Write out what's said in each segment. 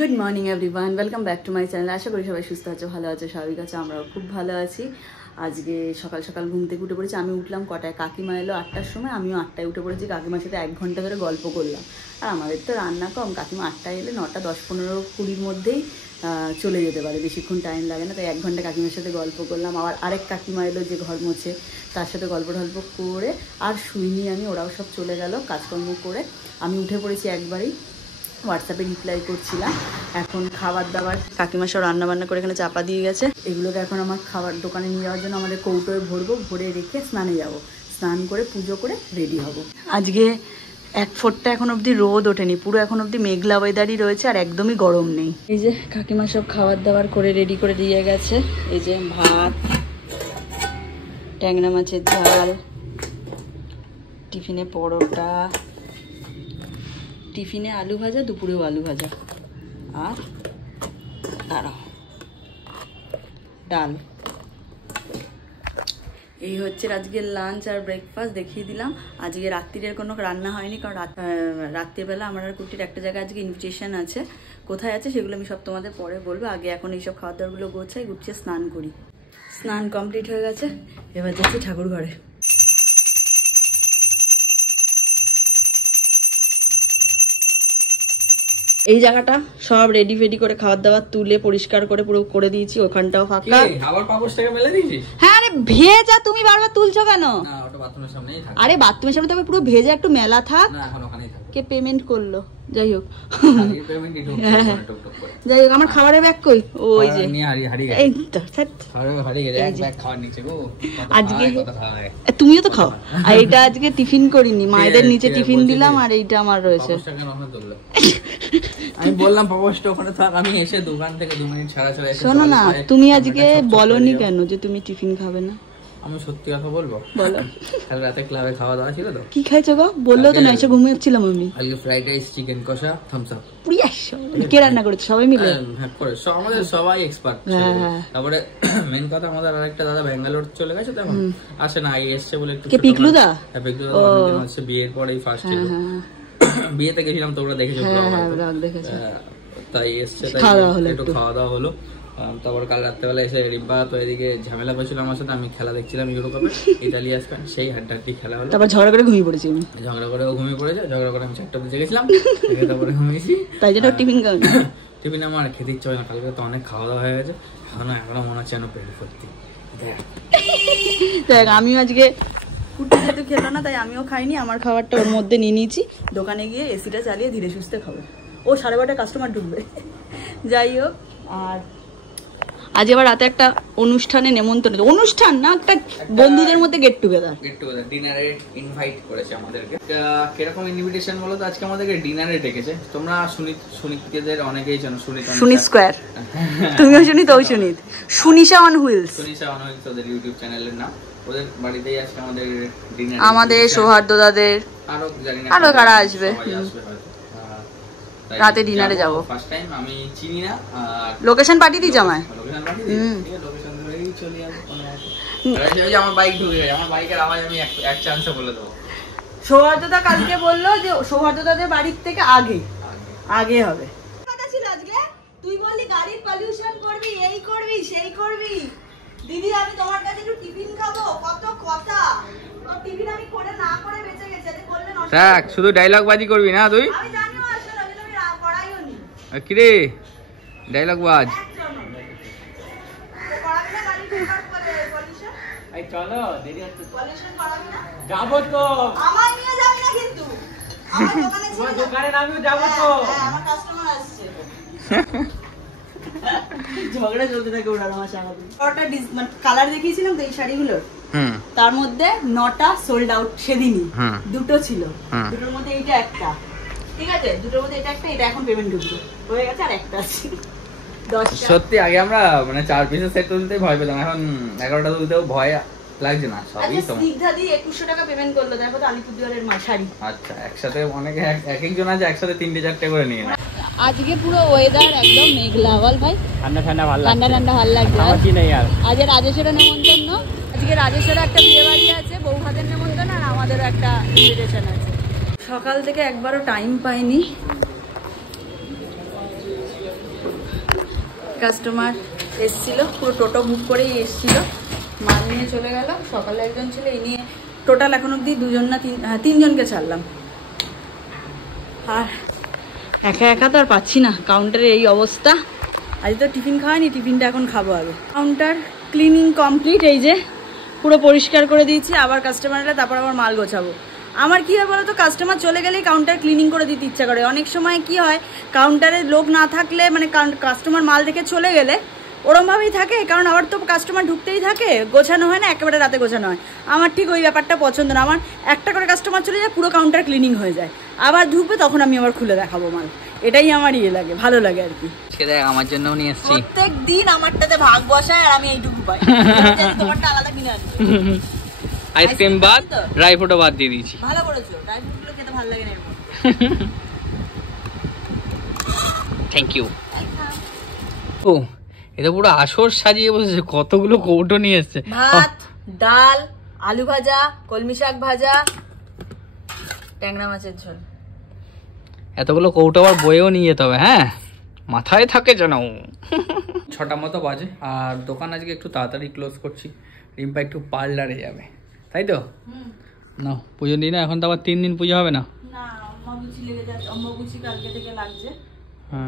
Good morning everyone, welcome back to my channel. আশা করি সবাই সুস্থ আছো, ভালো আছো, স্বাভাবিক আছো। আমরাও খুব ভালো আছি। আজকে সকাল সকাল ঘুম থেকে উঠে পড়েছি। আমি উঠলাম কটায়, কাকিমা এলো 8টার সময়, আমিও 8টায় উঠে পড়েছি। কাকিমার সাথে 1 ঘন্টা ধরে গল্প করলাম। আর আমাদের তো রান্না কম, কাকিমা 8টায় এলে 9টা 10, 15, 20-র মধ্যেই চলে যেতে পারে, বেশিক্ষণ টাইম লাগে না। তাই 1 ঘন্টা কাকিমার সাথে গল্প করলাম। আবার আরেক কাকিমা এলো যে ঘর মোছে, তার সাথে গল্প টল্প করে আর শুইনি আমি। ওরাও সব চলে গেল কাজকর্ম করে। আমি উঠে পড়েছি একবারেই, হোয়াটসঅ্যাপে রিপ্লাই করছিলাম। এখন খাবার দাবার কাকিমা সব রান্নাবান্না করে এখানে চাপা দিয়ে গেছে। এগুলোকে এখন আমার খাবার দোকানে নিয়ে যাওয়ার জন্য আমাদের কৌটোয় ভরবো, ভরে রেখে স্নানে যাব। স্নান করে পুজো করে রেডি হব। আজকে 1 ফোঁটা এখন অবধি রোদ ওঠেনি, পুরো এখন অবধি মেঘলা ওয়েদারই রয়েছে আর একদমই গরম নেই। এই যে কাকিমা সব খাবার দাবার করে রেডি করে দিয়ে গেছে। এই যে ভাত, ট্যাংরা মাছের ঝাল, টিফিনে পরোটা, টিফিনে আলু ভাজা, দুপুরেও আলু ভাজা, আর ডাল। এই হচ্ছে আজকের লাঞ্চ আর ব্রেকফাস্ট। দেখিয়ে দিলাম। আজকে রাত্রির কোনো রান্না হয়নি, কারণ রাত্রিবেলা আমার আর কুটির একটা জায়গায় আজকে ইনভিটেশন আছে। কোথায় আছে সেগুলো আমি সব তোমাদের পরে বলবো। আগে এখন এইসব খাবার দাবারগুলো গুছিয়ে স্নান করি। স্নান কমপ্লিট হয়ে গেছে, এবার যাচ্ছি ঠাকুর ঘরে। এই জায়গাটা সব রেডি ফেডি করে খাবার দাবার তুলে পরিষ্কার করে পুরো করে দিয়েছি। ওখানটাও ফাঁকা। আবার পাপোশটাকে মেলে দিয়েছিস? হ্যাঁ, আরে ভেজা তুমি বারবার তুলছো কেন? না, ওটা বাথরুমের সামনেই থাক। আরে বাথরুমের সামনে তবে পুরো ভেজা একটু মেলা থাক। না, এখন ওখানেই থাক। কে পেমেন্ট করলো? যাই হোক, আগে পেমেন্ট দিতে হবে টক টক করে। যাই হোক, আমার খাবারের ব্যাগ কই? ওই যে নিয়ে হারিয়ে গেছে। এই তো হারিয়ে গেছে। এক ব্যাগ খাওয়ার নিচে গো। আজকে তুমিও তো খাও। আর এটা আজকে টিফিন করিনি, মায়েদের নিচে টিফিন দিলাম, আর এইটা আমার রয়েছে। আমি বললাম পাপোশটা ওখানে থাক, আমি এসে দোকান থেকে 2 মিনিট ছাড়া এসে। শোনো না, তুমি আজকে বলনি কেন যে তুমি টিফিন খাবে না? আমি সত্যি কথা বলবো, বলো। কাল রাতে ক্লাবে খাওয়া দাওয়া ছিল তো। কি খাইছো গো? বললো তো না, এসে ঘুমিয়েছিলাম আমি। আজকে ফ্রাইড রাইস, চিকেন কষা, থামস আপ। কে রান্না করেছে? সবাই মিলে? হ্যাঁ, করে আমাদের সবাই এক্সপার্ট। তারপরে মেন কথা, আমাদের আরেকটা দাদা ব্যাঙ্গালোর চলে গেছে, তো এখন আসে না, এসছে বলে একটু। কে পিকলুদা? হ্যাঁ, পিকলুদা হচ্ছে বিয়ের পরেই ফার্স্ট ছিল। বিয়েতে গেছিলাম, তোমরা দেখেছো তাই এসছে, তাই একটু খাওয়া দাওয়া হলো। তারপর কাল রাত্রেবেলা এসে রিম্পা তো এদিকে ঝামেলা করেছিল আমার সাথে। আমি খেলা দেখছিলাম ইউরো কাপে, ইতালি আজকে, সেই হাড্ডাহাড্ডি খেলা হলো। তারপর ঝগড়া করে ঘুমিয়ে পড়েছি আমি। ঝগড়া করে ও ঘুমিয়ে পড়েছে, ঝগড়া করে আমি 4টা অবধি জেগেছিলাম, তারপরে ঘুমিয়েছি। তাই জন্য টিফিন খাও? টিফিন আমার খেতে ইচ্ছে হয় না, কালকে তো অনেক খাওয়া দাওয়া হয়ে গেছে। এখনো মনে হচ্ছে যেন পেট ভর্তি। দেখ, আমিও আজকে কুটি যেহেতু খেলো না, তাই আমিও খাইনি। আমার খাবারটা ওর মধ্যে নিয়ে নিয়েছি। দোকানে গিয়ে এসিটা চালিয়ে ধীরে সুস্থে খাবো। ও 12:30 কাস্টমার ঢুকবে। যাই হোক, আর আজ আবার রাতে একটা অনুষ্ঠানে নেমন্তন্ন, অনুষ্ঠান না, একটা বন্ধুদের মধ্যে গেট টুগেদার ডিনারে ইনভাইট করেছে আমাদেরকে। কিরকম ইনভিটেশন বলো তো? আজকে আমাদেরকে ডিনারে ডেকেছে। তোমরা সুনিতদের অনেকেই জানো, সুনিত স্কয়ার। তুমিও সুনিত, ও সুনিত। সুনিশা অন হুইলস, ওদের ইউটিউব চ্যানেলের নাম। ওদের বাড়িতেই আজকে আমাদের ডিনার। আমাদের সৌহার্দ্যদাদের আরো জানি না আরো কারা আসবে। রাতে ডিনারে যাব। ফার্স্ট টাইম, আমি চিনি না। লোকেশন পাঠিয়ে দিই জামাই। লোকেশন ধরেই চলে যাব। আমার বাইক ঢুকে গেছে, আমার বাইকের আওয়াজ আমি এক চান্সে বলে দেবো। সৌহার্দ্যদা কালকে বললো যে সৌহার্দ্যদাদের বাড়ির থেকে আগে হবে। কথা ছিল আজকে, তুই বললি গাড়ির পলিউশন করবি, এই করবি, সেই করবি। দিদি, আমি তোমার কাছে একটু টিফিন খাবো, কত কথা। তোর টিফিন আমি করে না করে বেঁচে গেছি। আজ বললে না, দেখ, শুধু ডায়লগ বাজি করবি না তুই। আমি জানিও আসলে আমি পড়াইও নি। কি রে ডায়লগ বাজ? চলো, দেরি হচ্ছে। পলিউশন করাবি না? যাবো তো। আমার নিয়ে যাবি না কিন্তু। আমার দোকানে ছিল। তোমার দোকানে আমিও যাবো তো। আমার কাস্টমার আসছে। ঝগড়া চলতে থাকে ওরা আমার সাথে। ওটা কালার দেখিয়েছিলাম তো এই শাড়িগুলোর, তার মধ্যে 9টা সোল্ড আউট সেদিনই। 2টো ছিল, 2টোর মধ্যে এইটা একটা। ঠিক আছে, 2টোর মধ্যে এটা একটা, এটা এখন পেমেন্ট ঢুকবে হয়ে গেছে, আর একটা আছে। সত্যি আগে আমরা মানে 4 পিসের সেট তুলতে ভয় পেতাম, এখন 11টা তুলতেও ভয় লাগছে না। সবই তো স্নিগ্ধা দি 2100 টাকা পেমেন্ট করলো। দেখো তো আলিপুরদুয়ারের শাড়ি। আচ্ছা, একসাথে অনেকে এক একজন আছে একসাথে 3-4টে করে নিয়ে নেয়। আজকে পুরো ওয়েদার একদম মেঘলা, বল ভাই। ঠান্ডা ঠান্ডা ভালো লাগছে। ঠান্ডা ভালো লাগছে। কি নেই আর। আজ রাজেশের নেমন্তন্ন। আজকে রাজেশের একটা বিয়ে বাড়ি আছে, বউ ভাতের নেমন্তন্ন, আর আমাদেরও একটা ইনভিটেশন আছে। সকাল থেকে একবারও টাইম পাইনি। কাস্টমার এসছিল, পুরো টোটো বুক করেই এসছিল, মাল নিয়ে চলে গেল। সকালে একজন ছিল, এই নিয়ে টোটাল এখন অব্দি দুজন না তিনজনকে ছাড়লাম। আর একা একা তো আর পাচ্ছি না, কাউন্টারের এই অবস্থা। আজ তো টিফিন খাওয়াইনি, টিফিনটা এখন খাবো আগে। কাউন্টার ক্লিনিং কমপ্লিট, এই যে পুরো পরিষ্কার করে দিয়েছি। আবার কাস্টমার এলে তারপর আবার মাল গোছাবো। আমার কি হয় বলো তো, কাস্টমার চলে গেলেই কাউন্টার ক্লিনিং করে দিতে ইচ্ছা করে। অনেক সময় কি হয়, কাউন্টারে লোক না থাকলে, মানে কাস্টমার মাল দেখে চলে গেলে ওরমভাবেই থাকে, কারণ আবার তো কাস্টমার ঢুকতেই থাকে, গোছানো হয় না, একেবারে রাতে গোছানো হয়। আমার ঠিক ওই ব্যাপারটা পছন্দ না। আমার একটা করে কাস্টমার চলে যায়, পুরো কাউন্টার ক্লিনিং হয়ে যায়, আবার ঢুকবে তখন আমি আবার খুলে দেখাবো মাল। এটাই আমার ইয়ে লাগে, ভালো লাগে আর কি। আমার জন্য নিয়ে এসেছি, প্রত্যেক দিন আমারটাতে ভাগ বসায় আর আমি এইটুকু পাই। তোমারটা আলাদা কিনে আনি। আইসক্রিম বাদ, ড্রাই ফ্রুটও বাদ দিয়ে দিয়েছি। ভালো করেছো, ড্রাই ফ্রুট গুলো খেতে ভালো লাগে না। Thank you. ও এটা পুরো আসর সাজিয়ে বসেছে, কতগুলো কৌটো নিয়ে এসছে। ভাত, ডাল, আলু ভাজা, কলমি শাক ভাজা, ট্যাংরা মাছের ঝোল। এতগুলো কৌটো আবার বয়েও নিয়ে যেতে হবে। হ্যাঁ, মাথায় থাকে যেন। 6টা মতো বাজে, আর দোকান আজকে একটু তাড়াতাড়ি ক্লোজ করছি। রিম্পা একটু পার্লারে যাবে, তাই তো? না, পুজোর দিন এখন তো আবার 3 দিন পুজো হবে না। না, অম্বুবাচী লেগে যাচ্ছে, অম্বুবাচী কালকে থেকে লাগছে।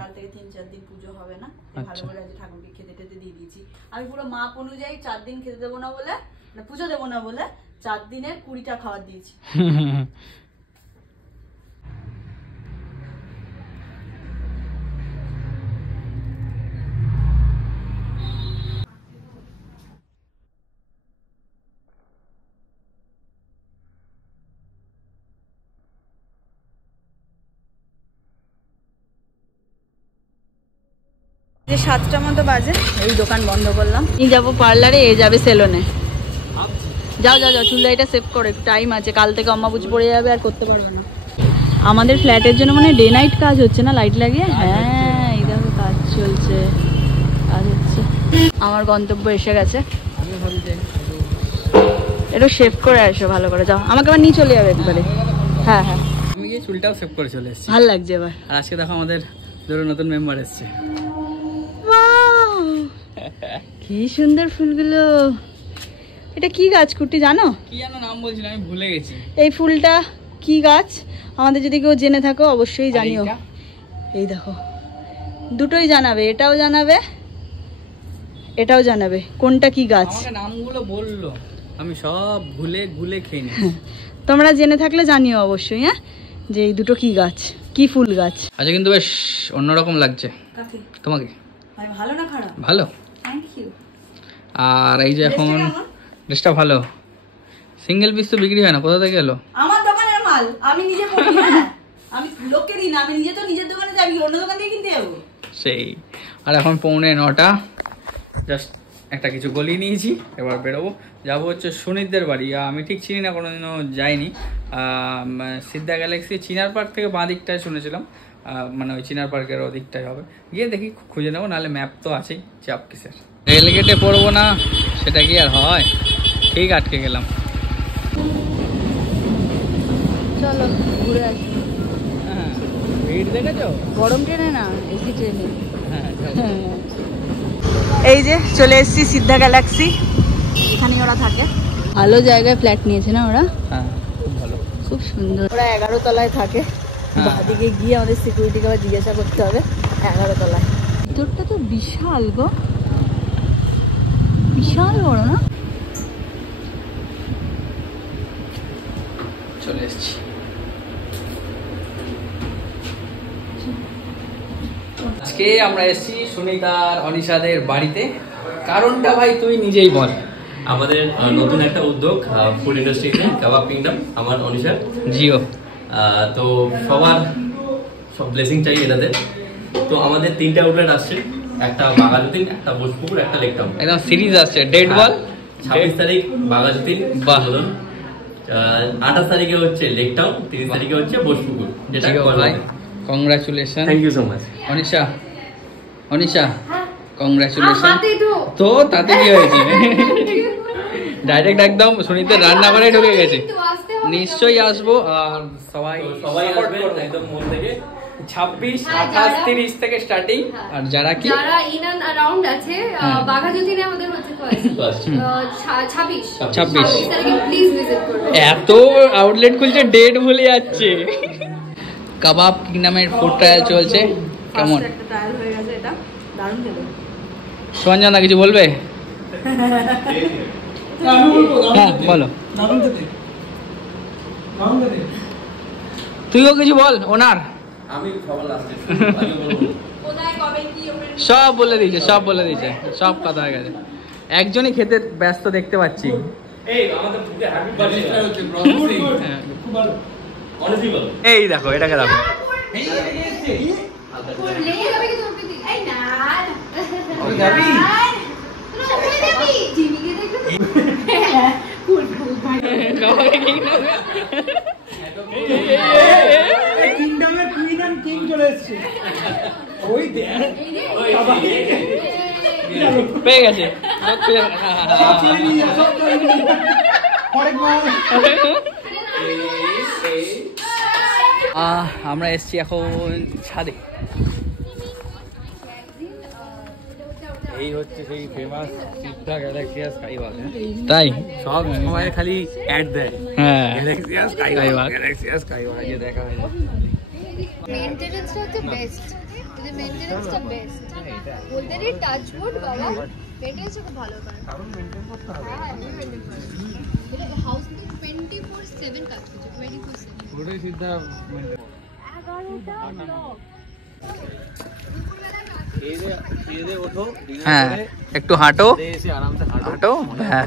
কাল থেকে 3-4 দিন পুজো হবে না। ভালো করে আজ ঠাকুরকে খেতে টেতে দিয়ে দিয়েছি। আমি পুরো মাপ অনুযায়ী 4 দিন খেতে দেবো না বলে, না পুজো দেবো না বলে 4 দিনের 20টা খাবার দিয়েছি। যে 7টা মতো বাজে, এই দোকান বন্ধ করলাম। নিয়ে যাবো পার্লারে, এ যাবে সেলুনে। যাও যাও যাও, চুলদারিটা সেভ করো, একটু টাইম আছে, কাল থেকে অম্মাবুঝ পড়ে যাবে, আর করতে পারবে না। আমাদের ফ্ল্যাটের জন্য মানে ডে নাইট কাজ হচ্ছে না, লাইট লাগিয়ে। হ্যাঁ, এই দেখো কাজ চলছে, কাজ হচ্ছে। আমার গন্তব্য এসে গেছে, একটু শেভ করে আসো ভালো করে। যাও, আমাকে আবার নিয়ে চলে যাবে একবারে। হ্যাঁ হ্যাঁ, আমি গিয়ে চুলটাও সেভ করে চলে এসেছি, ভালো লাগছে এবার। আর আজকে দেখো আমাদের দুটো নতুন মেম্বার এসছে। কি সুন্দর ফুলগুলো। এটা কি গাছ কুটি জানো? কি জানো নাম বলছিল, আমি ভুলে গেছি। এই ফুলটা কি গাছ আমাদের যদি কেউ জেনে থাকো অবশ্যই জানিও। এই দেখো, দুটোই জানাবে, এটাও জানাবে, এটাও জানাবে কোনটা কি গাছ। আমাকে নামগুলো বললো, আমি সব ভুলে ভুলে খেয়ে নিই। তোমরা জেনে থাকলে জানিও অবশ্যই, হ্যাঁ, যে এই দুটো কি গাছ, কি ফুল গাছ। আচ্ছা, কিন্তু বেশ অন্যরকম লাগছে। তোমাকে ভালো না খারাপ? ভালো, থ্যাংক ইউ। আর এই যে এখন ড্রেসটা ভালো, সিঙ্গেল পিস তো বিক্রি হয় না, কোথা থেকে এলো? আমার দোকানের মাল, আমি নিজে পরি না, আমি লোককে দিই না, আমি নিজে তো নিজের দোকানে যাই, অন্য দোকান থেকে কিনতে যাবো সেই। আর এখন 8:45, জাস্ট একটা কিছু গলিয়ে নিয়েছি, এবার বেরোবো, যাবো হচ্ছে সুনীতদের বাড়ি। আমি ঠিক চিনি না, কোনোদিনও যাইনি। সিদ্ধা গ্যালাক্সি চিনার পার্ক থেকে বাঁ দিকটায় শুনেছিলাম, মানে ওই চিনার পার্কের ওদিকটাই হবে। গিয়ে দেখি খুঁজে নেবো, নাহলে ম্যাপ তো আছেই, চাপ কিসের। রেলগেটে পড়বো না সেটা কি আর হয়, ঠিক আটকে গেলাম। চলো ঘুরে আসি। হ্যাঁ, ভিড় দেখেছো? গরম ট্রেনে না, এসি ট্রেনে। এই যে চলে এসেছি সিদ্ধা গ্যালাক্সি, এখানে ওরা থাকে। ভালো জায়গায় ফ্ল্যাট নিয়েছে না ওরা? হ্যাঁ, খুব ভালো, খুব সুন্দর। ওরা 11 তলায় থাকে। বাদিকে গিয়ে আমাদের সিকিউরিটিকে আবার জিজ্ঞাসা করতে হবে 11 তলায়। ভিতরটা তো বিশাল গো, বিশাল বড় না? চলে এসেছি। আজকে আমরা এসেছি সুনিতার অনিশাদের বাড়িতে। কারণটা ভাই তুই নিজেই বল। আমাদের নতুন একটা উদ্যোগ, ফুড ইন্ডাস্ট্রিতে কাবাব কিংডম, আমার অনিশা জিও। তো সবার সব ব্লেসিং চাই এটাতে। তো আমাদের 3টা আউটলেট আসছে, একটা বাঘাযতীন, একটা বোসপুকুর, একটা লেক টাউন। একদম সিরিজ আসছে। ডেট বল। 26 তারিখ বাঘাযতীন, বাহ। 28 তারিখে হচ্ছে লেক টাউন, 30 তারিখে হচ্ছে বোসপুকুর। যেটা congratulation. Thank you so much. Anisha, Anisha congratulation. তো তাতে কি হয়েছে, ডাইরেক্ট একদম সুনিতের রান্নাঘরে ঢুকে গেছে। নিশ্চয়ই আসবো, আর সবাই আসবেন একদম মন থেকে। 26, হ্যাঁ, 28, যারা- 30 থেকে স্টার্টিং। হ্যাঁ। আর যারা কি যারা ইন অ্যান্ড অ্যারাউন্ড আছে বাঘাযতীনে আমাদের হচ্ছে First. 26 26 তারিখে প্লিজ ভিজিট করবেন। এত আউটলেট খুলছে, ডেট ভুলে যাচ্ছে। কাবাব কি নামের ফুড ট্রায়াল চলছে, কেমন? First একটা ট্রায়াল হয়ে গেছে, এটা দারুণ খেলো। সঞ্জনা কিছু বলবে? হ্যাঁ বলো, তুইও কিছু বল। ওনার আমি সবার লাস্টে কোথায় কবে কি ওপেন সব বলে দিয়েছে, সব বলে দিয়েছে, সব কথা হয়ে গেছে। একজনই খেতে ব্যস্ত দেখতে পাচ্ছি। এই আমাদের বুকে হ্যাপি বার্থডে হচ্ছে হ্যাঁ। অনেস্টলি বল। এই দেখো, এটাকে দেখো। লেগে যাবে কি তোর প্রতি? এই না ওই যাবি? তুই ওপরে যাবি জিমিকে দেখো কুল কুল ভাই কাবাবে কি নামে? কিংডমের কুইন এন্ড কিং চলে এসেছে। ওই দেখ পেয়ে গেছে। সব চলে নিয়ে যা, সব চলে নিয়ে যা। পরে বল। আমরা এসছি এখন ছাদে। এই হচ্ছে সেই ফেমাস সিদ্ধা গ্যালাক্সিয়া স্কাইওয়াক। তাই? সব সময় খালি অ্যাড দেয়, হ্যাঁ, গ্যালাক্সিয়া Skywalk. স্কাইওয়াক, গ্যালাক্সিয়া স্কাইওয়াক, যে দেখা হয় না। মেইনটেনেন্সটা হচ্ছে বেস্ট, যদি মেইনটেনেন্সটা বেস্ট বলতে রে টাচ উড বাবা, মেইনটেনেন্সটা খুব ভালো করে কারণ মেইনটেইন করতে হবে। হ্যাঁ মেইনটেইন করতে হবে, এটা হাউস তো 24/7 কাজ করছে, 24/7 পুরোই সিদ্ধা খেয়ে ওঠো, dinner হ্যাঁ, করে একটু হাঁটো এসে আরামসে হাঁটো, হ্যাঁ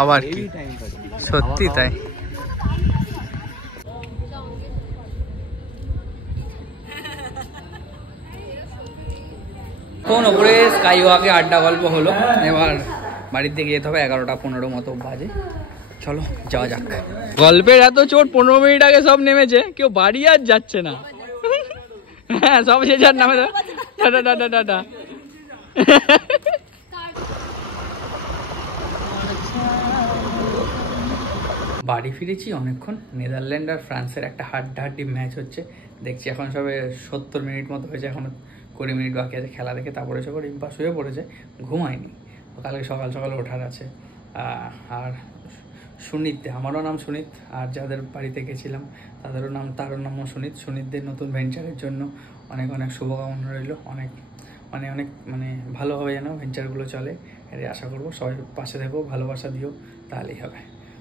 আবার কি, এই টাইম থাকে সত্যি তাই। কোন ওপরে স্কাই ওয়াকে আড্ডা গল্প হলো, এবার বাড়ির দিকে যেতে হবে। 11:15 মতো বাজে, চলো যাওয়া যাক। গল্পের এত চোট, 15 মিনিট আগে সব নেমেছে, কেউ বাড়ি আর যাচ্ছে না। হ্যাঁ সব যে যার নামে টাটা টাটা টাটা। বাড়ি ফিরেছি অনেকক্ষণ। নেদারল্যান্ড আর ফ্রান্সের একটা হাড্ডাহাড্ডি ম্যাচ হচ্ছে, দেখছি এখন সবে 70 মিনিট মতো হয়েছে, এখন 20 মিনিট বাকি আছে খেলা দেখে। তারপরে সব রিম্পাস হয়ে পড়েছে, ঘুমায়নি, কালকে সকাল সকাল ওঠার আছে। আর সুনীত, আমারও নাম সুনীত, আর যাদের বাড়িতে গেছিলাম তাদেরও নাম, তারও নামও সুনীত। সুনীতদের নতুন ভেঞ্চারের জন্য অনেক অনেক শুভকামনা রইল। অনেক মানে ভালোভাবে যেন ভেঞ্চারগুলো চলে, এটাই আশা করবো। সবাই পাশে থেকো, ভালোবাসা দিও, তাহলেই হবে।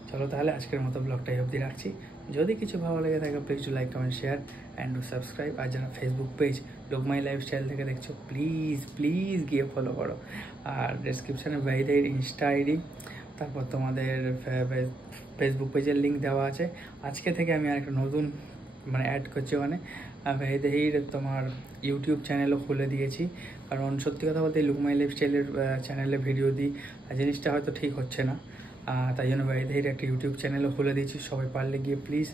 চলো তাহলে আজকের মতো ব্লগটা অবধি রাখছি। যদি কিছু ভালো লেগে থাকে please do like, comment, share and do subscribe. আর যারা Facebook page look my lifestyle থেকে দেখছো প্লিজ প্লিজ গিয়ে ফলো করো। আর ডেসক্রিপশানে ভাইদের ইনস্টা আইডি, তারপর তোমাদের ফেসবুক পেজের লিঙ্ক দেওয়া আছে। আজকে থেকে আমি আরেকটা নতুন অ্যাড করছি ওখানে। ভাইদেহির তোমার ইউটিউব চ্যানেলও খুলে দিয়েছি, কারণ সত্যি কথা বলতে লুক মাই লাইফস্টাইলের চ্যানেলে ভিডিও দিই, জিনিসটা হয়তো ঠিক হচ্ছে না, তাই জন্য ভাইদেহির একটা ইউটিউব চ্যানেলও খুলে দিয়েছি। সবাই পারলে গিয়ে প্লিজ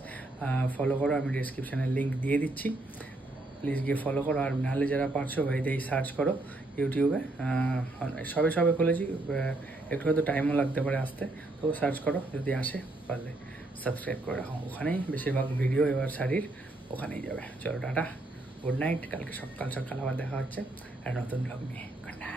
ফলো করো, আমি ডিসক্রিপশানে লিঙ্ক দিয়ে দিচ্ছি, প্লিজ গিয়ে ফলো করো। আর নাহলে যারা পারছো ভাইদেহি সার্চ করো ইউটিউবে, সবে খুলেছি, একটু হয়তো টাইমও লাগতে পারে আসতে, তো সার্চ করো, যদি আসে পারলে সাবস্ক্রাইব করে রাখো। ওখানেই বেশিরভাগ ভিডিও এবার শাড়ির ওখানেই যাবে। চলো টাটা, গুড নাইট। কালকে সকাল আবার দেখা হচ্ছে আর নতুন ব্লগ নিয়ে। Good night.